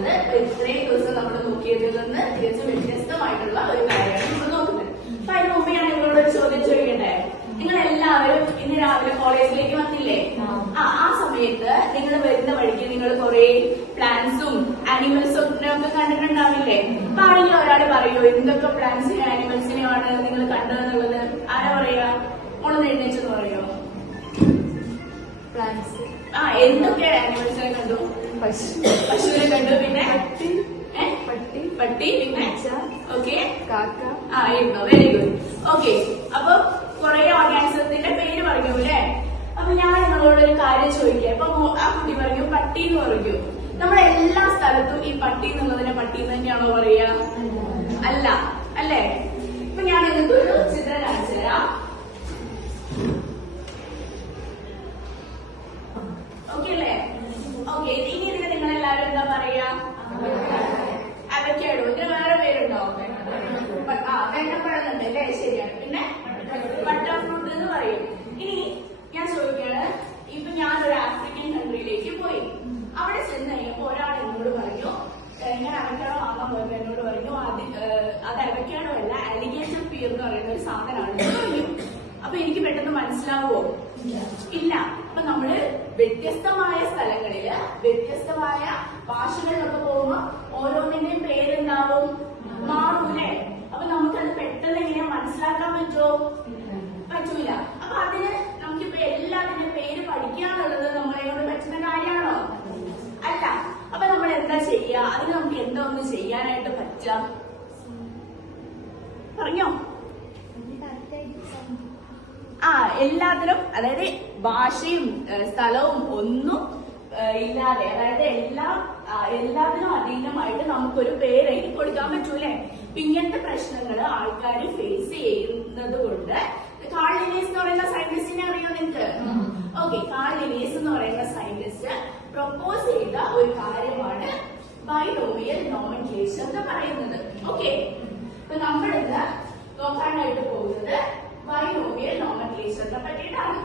പോകുന്നത്. ഇത്രയും ദിവസം നമ്മൾ നോക്കിയതിൽ നിന്ന് തികച്ചും വ്യത്യസ്തമായിട്ടുള്ള ഒരു കാര്യമാണ് നമ്മൾ നോക്കുന്നത്. അപ്പൊ അതിന് മുമ്പ് ഞാൻ നിങ്ങളോട് ഒരു ചോദ്യം ചോദിക്കട്ടെ. നിങ്ങൾ എല്ലാവരും ഇന്ന് രാവിലെ കോളേജിലേക്ക് വന്നില്ലേ? ആ സമയത്ത് നിങ്ങൾ വരുന്ന വഴിക്ക് നിങ്ങൾ കുറെ പ്ലാന്റ്സും ആനിമൽസും ഒക്കെ കണ്ടിട്ടുണ്ടാവില്ലേ? അപ്പൊ ആരെങ്കിലും ഒരാൾ പറയോ എന്തൊക്കെ പ്ലാന്റ്സിനെയും ആനിമൽസിനെയാണ് നിങ്ങൾ കണ്ടതെന്നുള്ളത്? ആരാ പറയാ? ഒന്ന് എഴുന്നേച്ചെന്ന് പറയോ? പ്ലാന്റ്സ്. എന്തൊക്കെ ആനിമൽസിനെ കണ്ടു? പശുവിനെ കണ്ടു, പിന്നെ പട്ടി, പിന്നെ ഓക്കെ കാക്ക. ഇരുന്നോ? Very good. ഓക്കെ, അപ്പൊ കുറെ ഓർഗാനിസത്തിന്റെ പേര് പറഞ്ഞു അല്ലേ? അപ്പൊ ഞാൻ നിങ്ങളോട് ഒരു കാര്യം ചോദിക്കാം. അപ്പൊ ആ കുട്ടി പറഞ്ഞു പട്ടി എന്ന് പറഞ്ഞു. നമ്മുടെ എല്ലാ സ്ഥലത്തും ഈ പട്ടി എന്നുള്ളതിനെ പട്ടി എന്ന് തന്നെയാണോ പറയാ? അല്ല, അല്ലേ? ഇപ്പൊ ഞാൻ നിങ്ങൾക്ക് ഒരു ചിത്രം കാണിച്ചു തരാം. ഓക്കെ അല്ലേ? ഓക്കെ, ഇനി ഇതിന് നിങ്ങളെല്ലാവരും എന്താ പറയാ? അവക്കാഡോ. ഇതിന് വേറെ പേരുണ്ടോ? വെണ്ണപ്പഴം ഉണ്ട് അല്ലേ? ശരിയാണ്. പിന്നെ ബട്ടർ ഫ്രൂട്ട് എന്ന് പറയും. ഇനി ഞാൻ ചോദിക്കാണ്, ഇപ്പൊ ഞാനൊരു ആഫ്രിക്കൻ കൺട്രിയിലേക്ക് പോയി. അവിടെ ചെന്ന് കഴിഞ്ഞപ്പോ ഒരാൾ എന്നോട് പറഞ്ഞു, ഞാൻ അവക്കാഡോ വാങ്ങാൻ പോയപ്പോ എന്നോട് പറഞ്ഞു അത് അവക്കാഡോ അല്ല, അലിഗേറ്റർ പീർ എന്ന് പറയുന്ന ഒരു സാധനമാണ് പറഞ്ഞു. അപ്പൊ എനിക്ക് പെട്ടെന്ന് മനസ്സിലാവോ? ഇല്ല. അപ്പൊ നമ്മള് വ്യത്യസ്തമായ സ്ഥലങ്ങളില് വ്യത്യസ്തമായ ഭാഷകളിലൊക്കെ പോകുമ്പോ ഓരോന്നിന്റെയും പേരുണ്ടാവും, മാറൂലേ? അപ്പൊ നമുക്കത് പെട്ടെന്ന് എങ്ങനെയാ മനസ്സിലാക്കാൻ പറ്റുമോ? പറ്റൂല. അപ്പൊ അതിന് നമുക്കിപ്പോ എല്ലാത്തിനും പേര് പഠിക്കാന്നുള്ളത് നമ്മളെ കൊണ്ട് പറ്റുന്ന കാര്യമാണോ? അല്ല. അപ്പൊ നമ്മൾ എന്താ ചെയ്യുക? അതിന് നമുക്ക് എന്താ ഒന്ന് ചെയ്യാനായിട്ട് പറ്റാം? പറഞ്ഞോ. എല്ലാത്തിനും, അതായത് ഭാഷയും സ്ഥലവും ഒന്നും ഇല്ലാതെ, അതായത് എല്ലാത്തിനും അധീനമായിട്ട് നമുക്കൊരു പേര് എഴുതി കൊടുക്കാൻ പറ്റൂലേ? ഇങ്ങനത്തെ പ്രശ്നങ്ങൾ ആൾക്കാർ ഫേസ് ചെയ്യുന്നത് കൊണ്ട് കാൾ ലിനേസ് എന്ന് പറയുന്ന സയന്റിസ്റ്റിനെ അറിയോ നിങ്ങൾക്ക്? ഓക്കെ, കാൾ ലിനേസ് എന്ന് പറയുന്ന സയന്റിസ്റ്റ് പ്രൊപ്പോസ് ചെയ്ത ഒരു കാര്യമാണ് ബൈനോമിയൽ നോമെൻക്ലേച്ചർ എന്ന് പറയുന്നത്. ഓക്കെ, അപ്പൊ നമ്മളിന്ന് നോക്കാനായിട്ട് പോകുന്നത് ബൈനോമിയൽ നോമെൻക്ലേച്ചറിനെ പറ്റിയിട്ടാണ്.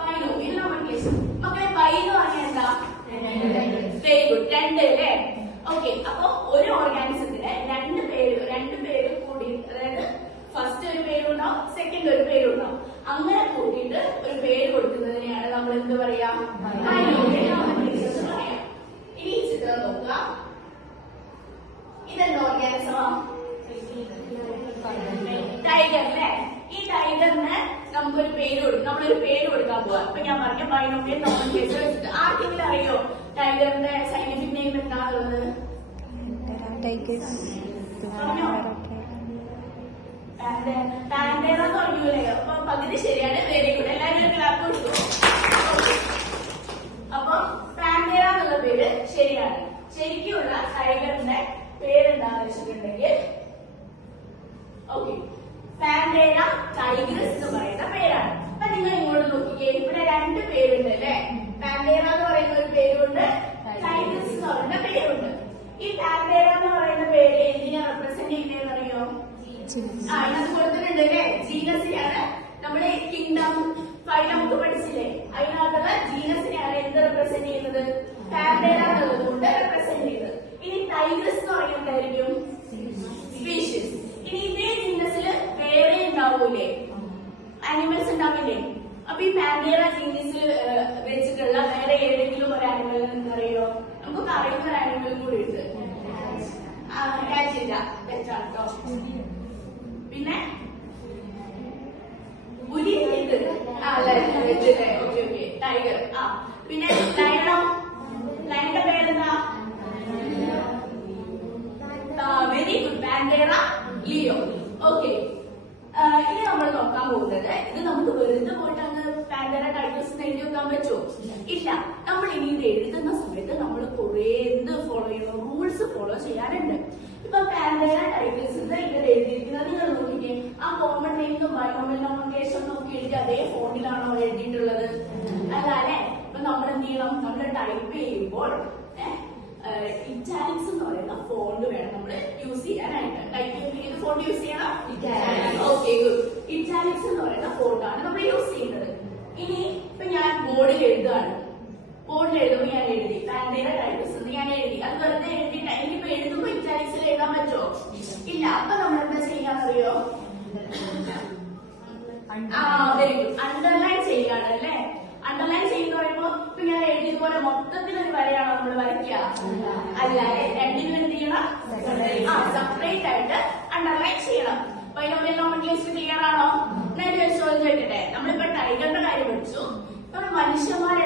Binomial nomenclature. മക്കളെ, ബൈ എന്ന് പറഞ്ഞാൽ എന്താ? വെരി ഗുഡ്, രണ്ട് അല്ലേ? ഓക്കെ, അപ്പൊ ഒരു ഓർഗാനിസത്തിന് രണ്ട് പേര് കൂടി, അതായത് ഫസ്റ്റ് ഒരു പേരുണ്ടാവും, സെക്കൻഡ് ഒരു പേരുണ്ടാവും. അങ്ങനെ കൂട്ടിയിട്ട് ഒരു പേര് കൊടുക്കുന്നതിനെയാണ് നമ്മൾ എന്ത് പറയാ? ബൈനോമിയൽ നോമെൻക്ലേച്ചർ എന്ന് പറയാം. ഇനി ഈ ചിത്രം നോക്കുക. ഇതെന്താ ഓർഗാനിസമാ? ടൈഗർ അല്ലേ? ഈ ടൈഗറിന് നമുക്കൊരു പേര് കൊടുക്കും. നമ്മളൊരു പേര് കൊടുക്കാൻ പോവാ. അപ്പൊ ഞാൻ പറഞ്ഞ ബൈനോമിയൽ നോമെൻക്ലേച്ചർ വെച്ചിട്ട് ആർക്കെങ്കിലും അറിയോ ടൈഗറിന്റെ സയന്റിഫിക് നെയിം എന്താണുള്ളത്? പാൻഡേറ എന്ന് പറഞ്ഞൂലേ? അപ്പൊ പകുതി ശരിയാണ്. Very good. എല്ലാവരും ക്ലാപ്പ് കൊടുത്തു. അപ്പൊ പാൻഡേറ എന്നുള്ള പേര് ശരിയാണ്. ശരിക്കുള്ള ടൈഗറിന്റെ പേരെന്താന്ന് വെച്ചിട്ടുണ്ടെങ്കിൽ ഓക്കെ, പാൻഡേറ ടൈഗ്രസ് എന്ന് പറയുന്ന പേരാണ്. അപ്പൊ നിങ്ങൾ ഇങ്ങോട്ട് നോക്കിക്കേ, ഇവിടെ രണ്ട് പേരുണ്ട് അല്ലെ? പാൻഡേറ എന്ന് പറയുന്ന ഒരു പേരുണ്ട്, ടൈഗ്രസ് എന്ന് പറയുന്ന പേരുണ്ട്. ഈ പാൻഡേറ എന്ന് പറയുന്ന പേര് എന്തിനെ റെപ്രസെന്റ് ചെയ്യുന്നതെന്ന് അറിയോ? ഇതിനകത്ത് കൊടുത്തിട്ടുണ്ട് അല്ലെ? ജീനസിനെയാണ്. നമ്മുടെ കിങ്ഡം ഫൈലം ഒക്കെ പഠിച്ചില്ലേ? അതിനകത്തുള്ള ജീനസിനെയാണ് എന്ത് റെപ്രസെന്റ് ചെയ്യുന്നത്? പാൻഡേറ എന്നുള്ളത് കൊണ്ട് റെപ്രസെന്റ് ചെയ്യുന്നത്. ഇനി ടൈഗ്രസ് എന്ന് പറയുന്നത് എന്തായിരിക്കും? സ്പീഷീസ്. ഇനി ഇതേ ജീനസിൽ വേറെ ഉണ്ടാവൂലേ? ആനിമൽസ് ഉണ്ടാവില്ലേ? അപ്പൊ ഈ പാൻഡേറ ജീനസിൽ വെച്ചിട്ടുള്ള വേറെ ഏതെങ്കിലും ഒരു ആനിമൽ എന്നറിയോ? നമുക്ക് അറിയുന്ന ഒരു ആനിമൽ കൂടി ഉണ്ട്. രാജില്ല, തെറ്റാട്ടോ. പിന്നെ പുലി ഇത് ഓക്കെ ഓക്കെ, ടൈഗർ. പിന്നെ ലയണോ? ലയന്റെ പേരെന്താ? Very good, panthera leo. Okay, ഇനി നമ്മൾ നോക്കാൻ പോകുന്നത്, ഇത് നമുക്ക് വെറുതെ പോയിട്ട് അങ്ങ് പാൻഡേറ ടൈഗേഴ്സ് എഴുതി വെക്കാൻ പറ്റുമോ? ഇല്ല. നമ്മൾ ഇനി ഇത് എഴുതുന്ന സമയത്ത് നമ്മൾ കുറെ എന്ത് ഫോളോ ചെയ്യണം? റൂൾസ് ഫോളോ ചെയ്യാനുണ്ട്. ഇപ്പൊ പാൻഡേറ ടൈഗേഴ്സ് ഇത് എഴുതിയിരിക്കുന്നത് നിങ്ങൾ നോക്കിക്കേ. ആ കോമൺ നെയിം ബൈനോമിയൽ നോമെൻക്ലേച്ചർ നോക്കി എഴുതിയാൽ അതേ ഫോണ്ടിലാണോ എഴുതിയിട്ടുള്ളത്? അല്ല അല്ലെ? അപ്പൊ നമ്മൾ എന്ത് ചെയ്യണം? നമ്മൾ ടൈപ്പ് ചെയ്യുമ്പോൾ ഇറ്റാലിക്സ് എന്ന് പറയുന്ന ഫോണ്ട് വേണം നമ്മൾ യൂസ് ചെയ്യാനായിട്ട്. ടൈപ്പ് ചെയ്യുമ്പോൾ ഏത് ഫോണ്ട് യൂസ് ചെയ്യണം? Okay, good. ഇറ്റാലിക്സ് എന്ന് പറയുന്ന ഫോണ്ടാണ് നമ്മൾ യൂസ് ചെയ്യുന്നത്. ഇനി ഇപ്പൊ ഞാൻ ബോർഡിൽ എഴുതുകയാണ്. ബോർഡിൽ എഴുതുമ്പോൾ ഞാൻ എഴുതി പാൻഡേര ടൈഗ്രസ് എന്ന് ഞാൻ എഴുതി. അത് വെറുതെ എഴുതിയിട്ട് എനിക്കിപ്പോ എഴുതുമ്പോൾ ഇറ്റാലിക്സിൽ എഴുതാൻ പറ്റുമോ? ഇല്ല. അപ്പൊ നമ്മൾ എന്താ ചെയ്യാന്നറിയോ? Very good. അണ്ടർലൈൻ ചെയ്യാണ് അല്ലെ? അണ്ടർലൈൻ ചെയ്യുന്ന പറയുമ്പോ ഇപ്പൊ ഞാൻ എഴുതിയതുപോലെ മൊത്തത്തിൽ ഒരു വരെയാണോ നമ്മൾ വരയ്ക്കുക? അല്ല, രണ്ടിനും എന്ത് ചെയ്യണം? സെപ്പറേറ്റ് ആയിട്ട് അണ്ടർലൈൻ ചെയ്യണം. അപ്പൊ അതിനുള്ള നോമൻക്ലേച്ചർ ക്ലിയർ ആണോ? ഞാൻ ചോദിച്ചോട്ടെ, നമ്മളിപ്പോ ടൈഗറിന്റെ കാര്യം പഠിച്ചു. നമ്മുടെ മനുഷ്യന്മാരെ